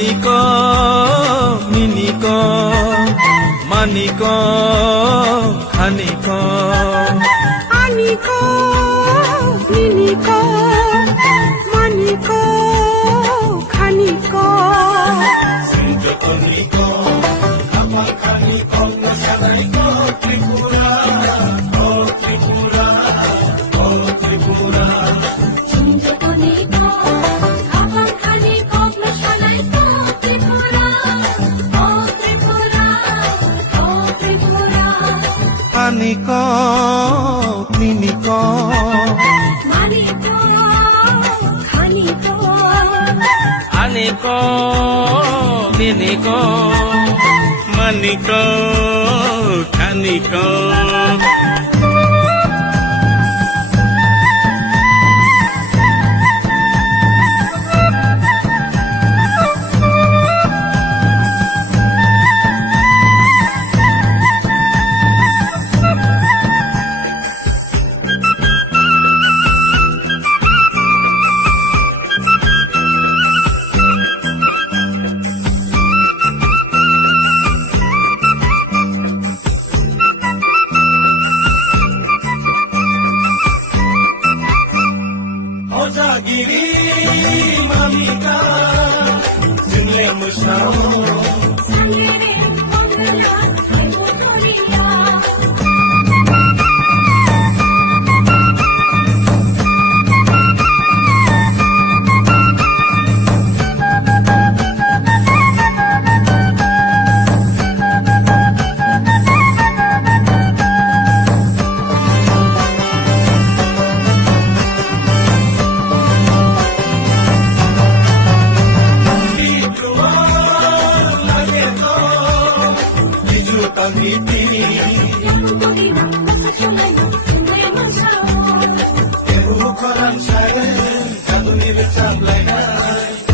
মানিক মিনিক মানিক খানিক আনিক মিনিক মানিক খানিক আনিক মিনিক মানিক খানিক আনিক মিনিক মানিক খানিক Ojagiri mamika sinle mushao sangere bongla botoriya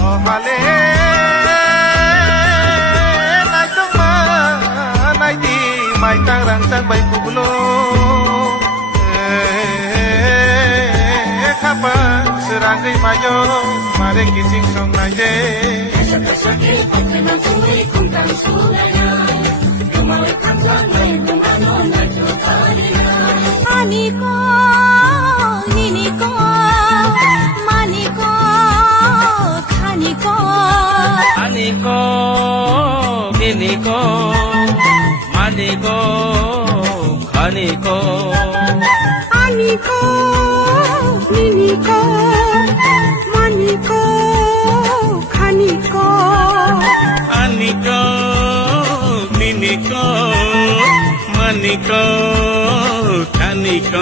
Ohale nai tong ma nai di mai tang rang tang bai kubulo khapa serang gai mayo mare kising song nai de আনিক মিনিক মানিক খানিক আনিক মিনিক মানিক খানিক আনিক মিনিক মানিক খানিক আনিক মিনিক মানিক খানিক